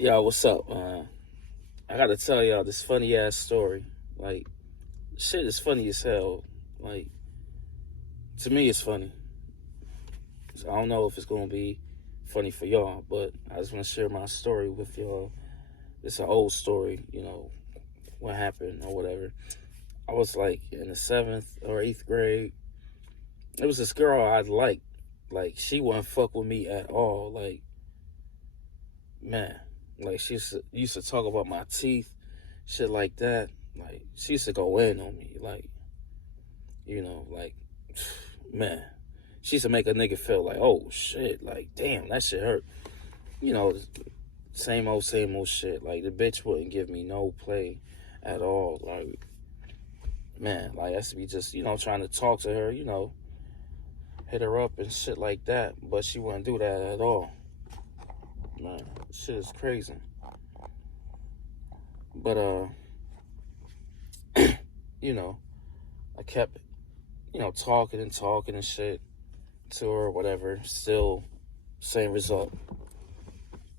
Yo, what's up? I gotta tell y'all this funny ass story. Like, shit is funny as hell. Like, to me, it's funny. So I don't know if it's gonna be funny for y'all, but I just wanna share my story with y'all. It's an old story, what happened or whatever. I was like in the seventh or eighth grade. It was this girl I liked. Like, she wouldn't fuck with me at all. Like, man. Like, she used to talk about my teeth, shit like that. Like, she used to go in on me. Like, man. She used to make a nigga feel like, oh, shit. Like, damn, that shit hurt. You know, same old shit. Like, the bitch wouldn't give me no play at all. Like, man, like, I used to be just, trying to talk to her, hit her up and shit like that. But she wouldn't do that at all. Man, shit is crazy. But, I kept, talking and talking and shit to her, whatever. Still, same result.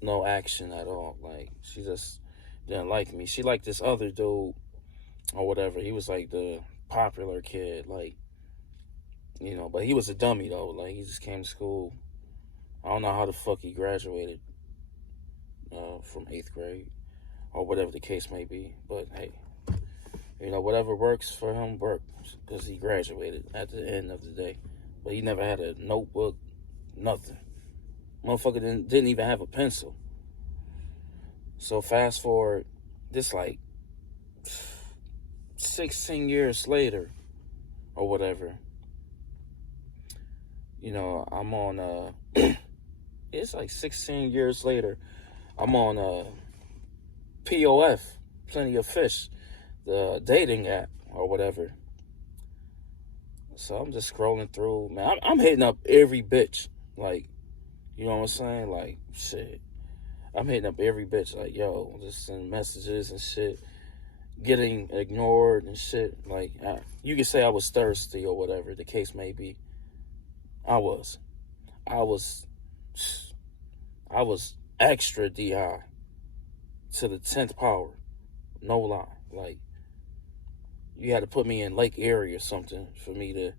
No action at all. Like, she just didn't like me. She liked this other dude or whatever. He was like the popular kid, like, but he was a dummy though. Like, he just came to school. I don't know how the fuck he graduated from eighth grade or whatever the case may be. But hey, whatever works for him works because he graduated at the end of the day. But he never had a notebook, nothing. Motherfucker didn't even have a pencil. So fast forward, this like 16 years later or whatever, I'm on it's like 16 years later, I'm on POF, Plenty of Fish, the dating app or whatever. So I'm just scrolling through, man. I'm hitting up every bitch, like, you know what I'm saying? Like, shit. I'm hitting up every bitch, like, yo, just send messages and shit, getting ignored and shit. Like, you could say I was thirsty or whatever the case may be. I was. I was extra DI to the 10th power. No lie. Like, you had to put me in Lake Erie or something for me to,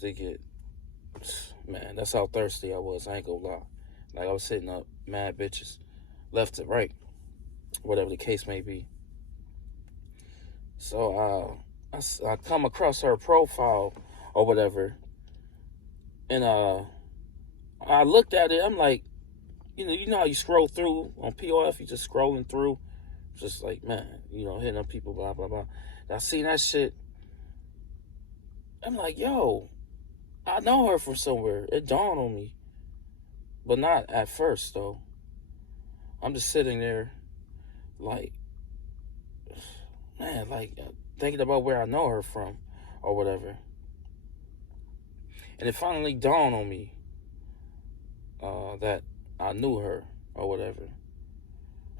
to get, man, that's how thirsty I was. I ain't gonna lie. Like, I was hitting up mad bitches, left to right, whatever the case may be. So I come across her profile or whatever, and I looked at it. I'm like, you know how you scroll through on POF, you just scrolling through, just like, man, hitting up people, blah blah blah. And I seen that shit. I'm like, yo, I know her from somewhere. It dawned on me, but not at first though. I'm just sitting there, like, man, like thinking about where I know her from, or whatever. And it finally dawned on me that I knew her or whatever.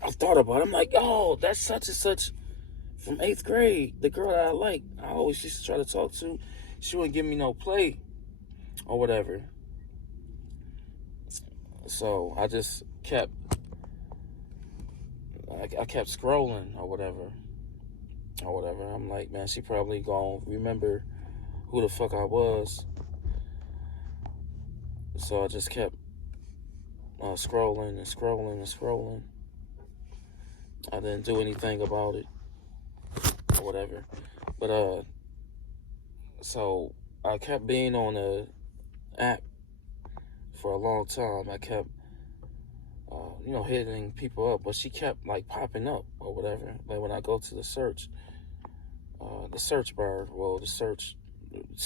I thought about it. I'm like, oh, that's such and such from eighth grade. The girl that I like, I always used to try to talk to. She wouldn't give me no play or whatever. So I just kept, I kept scrolling or whatever. I'm like, man, she probably gonna remember who the fuck I was. So I just kept scrolling and scrolling and scrolling. I didn't do anything about it or whatever. But so I kept being on the app for a long time. I kept hitting people up, but she kept like popping up or whatever. Like when I go to the search bar, well, the search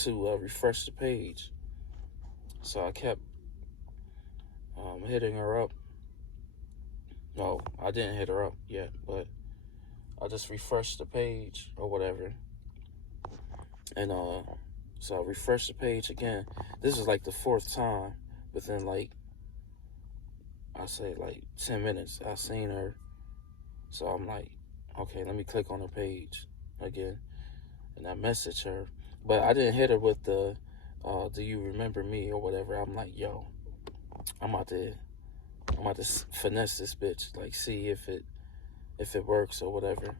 to refresh the page. So I kept hitting her up. No, I didn't hit her up yet, but I just refreshed the page or whatever. And so I refreshed the page again. This is like the fourth time within like, I say like 10 minutes I seen her. So I'm like, okay, let me click on her page again. And I messaged her. But I didn't hit her with do you remember me or whatever. I'm like, yo, I'm about to I'm about to finesse this bitch, like see if it works or whatever.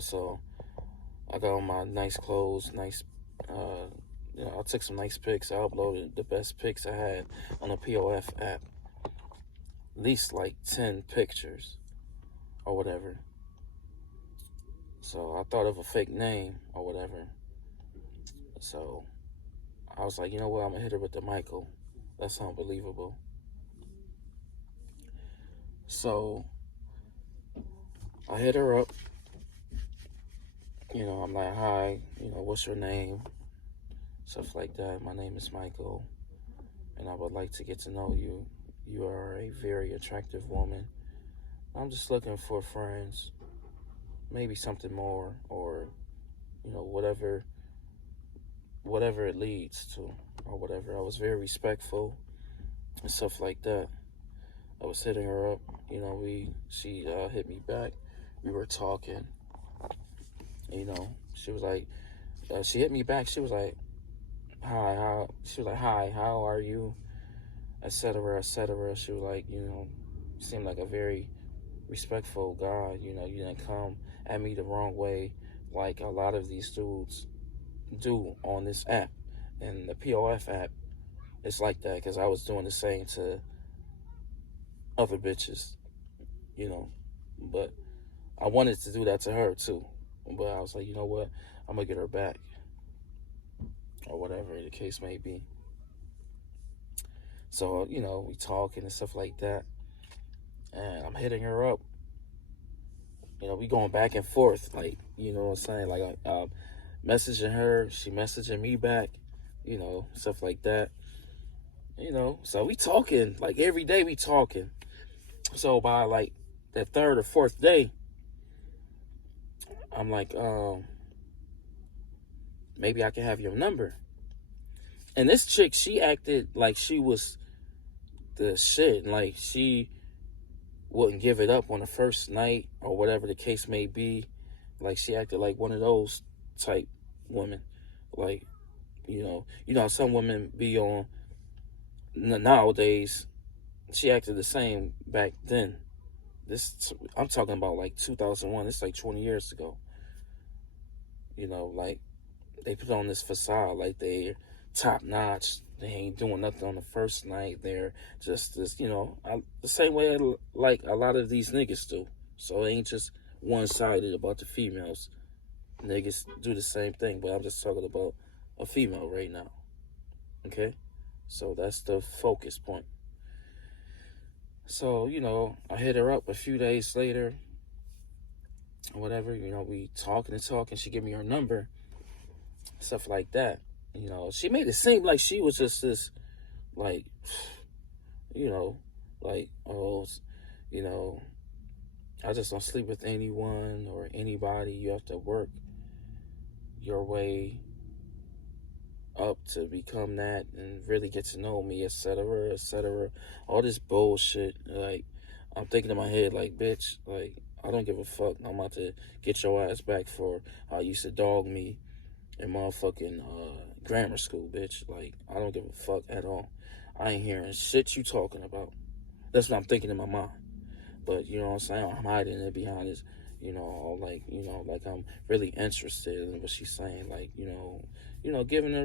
So I got on my nice clothes, nice. I took some nice pics. I uploaded the best pics I had on the POF app. At least like 10 pictures or whatever. So I thought of a fake name or whatever. So I was like, you know what? I'm gonna hit her with the Michael. That's unbelievable. So I hit her up. I'm like, hi, what's your name? Stuff like that. My name is Michael, and I would like to get to know you. You are a very attractive woman. I'm just looking for friends, maybe something more, or whatever it leads to, or whatever. I was very respectful and stuff like that. I was hitting her up. She hit me back. We were talking. She was like, she hit me back. She was like, hi, how are you? Etc. Etc. She was like, seemed like a very respectful guy. You didn't come at me the wrong way like a lot of these dudes do on this app. And the POF app, it's like that because I was doing the same to other bitches, but I wanted to do that to her too. But I was like, you know what? I'm gonna get her back, or whatever the case may be. So, we talking and stuff like that. And I'm hitting her up. We going back and forth, like, what I'm saying? Like, messaging her, she messaging me back, stuff like that. So we talking, like, every day we talking. So by, like, the third or fourth day, I'm like, maybe I can have your number. And this chick, she acted like she was the shit. Like, she wouldn't give it up on the first night or whatever the case may be. Like, she acted like one of those type women. Like, how some women be on nowadays. She acted the same back then. I'm talking about like 2001. It's like 20 years ago. Like, they put on this facade like they're top notch. They ain't doing nothing on the first night. They're just this, the same way like a lot of these niggas do. So it ain't just one-sided about the females. Niggas do the same thing, but I'm just talking about a female right now. Okay? So that's the focus point. So, I hit her up a few days later, whatever, we talking and talking. She gave me her number, stuff like that. She made it seem like she was just this, like, like, oh, I just don't sleep with anyone or anybody. You have to work your way up to become that and really get to know me, etc., etc. All this bullshit. Like, I'm thinking in my head, like, bitch, like, I don't give a fuck. I'm about to get your ass back for how you used to dog me in motherfucking grammar school, bitch. Like, I don't give a fuck at all. I ain't hearing shit you talking about. That's what I'm thinking in my mind. But, you know what I'm saying? I'm hiding it behind this, like I'm really interested in what she's saying. Like,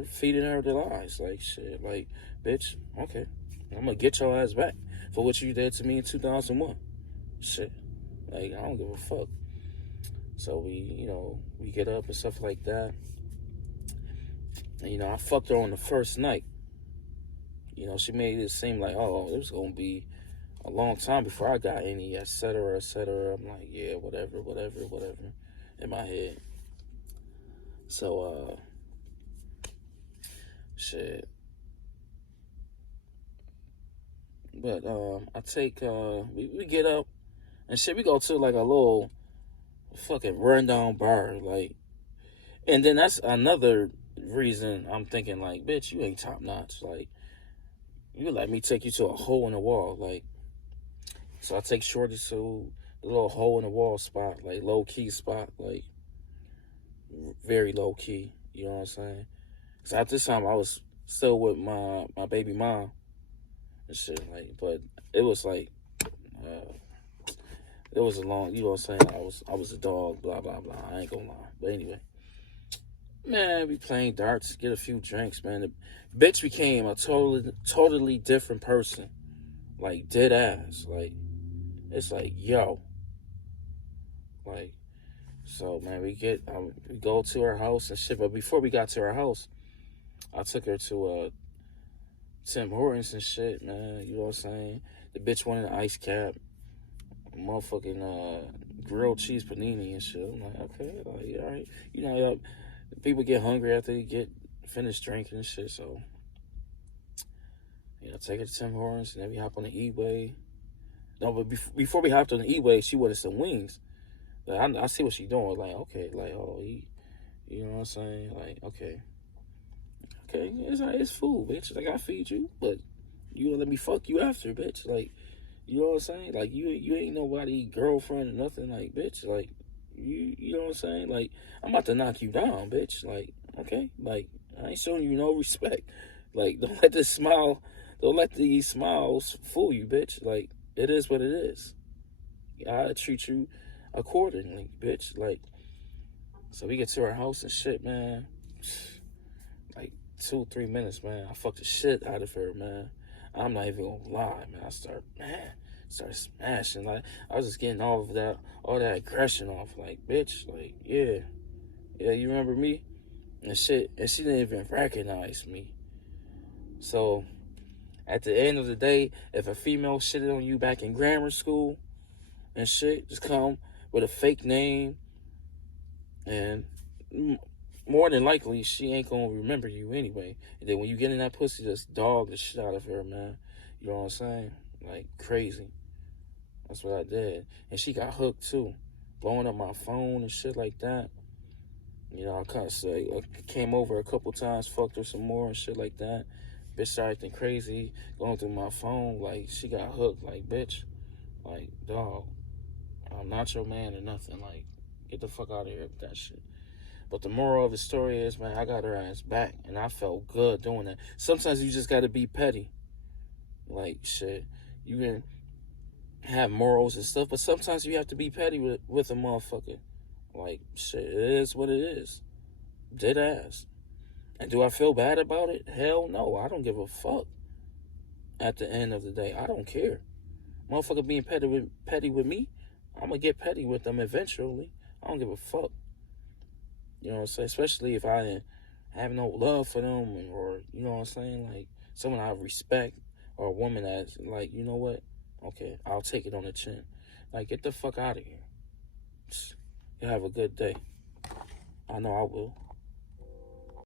feeding her the lies. Like, shit, like, bitch, okay. I'm gonna get your ass back for what you did to me in 2001. Shit. Like, I don't give a fuck. So we get up and stuff like that. And, I fucked her on the first night. She made it seem like, oh, it was gonna be a long time before I got any, etc., etc. I'm like, yeah, whatever, in my head. So, shit. But, I take, we get up and shit, we go to like a little fucking rundown bar, like, and then that's another reason I'm thinking, like, bitch, you ain't top notch. Like, you let me take you to a hole in the wall, like. So I take Shorty to the little hole in the wall spot, like low key spot, like very low key. You know what I'm saying? Because at this time I was still with my baby mom, and shit. Like, but it was like, uh, it was a long, you know what I'm saying? I was a dog, blah blah blah. I ain't gonna lie, but anyway, man, we playing darts, get a few drinks, man. The bitch became a totally different person, like dead ass. Like it's like yo, like so, man. We go to her house and shit. But before we got to her house, I took her to Tim Hortons and shit, man. You know what I'm saying? The bitch wanted an ice cap, motherfucking grilled cheese panini and shit. I'm like, okay, like, all right. You know, people get hungry after you get finished drinking and shit. So, take her to Tim Hortons and then we hop on the E-way. No, but before we hopped on the E-way, she wanted some wings. Like, I see what she doing. Like, okay, like, oh, you know what I'm saying? Like, okay, it's food, bitch. Like, I feed you, but you gonna let me fuck you after, bitch. Like, you know what I'm saying? Like, you ain't nobody girlfriend or nothing, like, bitch. Like, you know what I'm saying? Like, I'm about to knock you down, bitch. Like, okay, like, I ain't showing you no respect. Like, don't let these smiles fool you, bitch. Like, it is what it is. I treat you accordingly, bitch. Like, so we get to our house and shit, man. Like 2-3 minutes, man. I fucked the shit out of her, man. I'm not even gonna lie, man. I start smashing. Like I was just getting all that aggression off. Like, bitch, like, yeah, you remember me and shit. And she didn't even recognize me. So at the end of the day, if a female shitted on you back in grammar school and shit, just come with a fake name and more than likely, she ain't gonna remember you anyway. And then when you get in that pussy, just dog the shit out of her, man. You know what I'm saying? Like, crazy. That's what I did. And she got hooked, too. Blowing up my phone and shit like that. You know, I kind of say, I came over a couple times, fucked her some more and shit like that. Bitch started acting crazy, going through my phone. Like, she got hooked. Like, bitch. Like, dog. I'm not your man or nothing. Like, get the fuck out of here with that shit. But the moral of the story is, man, I got her ass back, and I felt good doing that. Sometimes you just got to be petty. Like, shit, you can have morals and stuff, but sometimes you have to be petty with a motherfucker. Like, shit, it is what it is. Dead ass. And do I feel bad about it? Hell no, I don't give a fuck. At the end of the day, I don't care. Motherfucker being petty with me, I'm going to get petty with them eventually. I don't give a fuck. You know what I'm saying? Especially if I have no love for them or, you know what I'm saying? Like, someone I respect or a woman that's like, you know what? Okay, I'll take it on the chin. Like, get the fuck out of here. You have a good day. I know I will.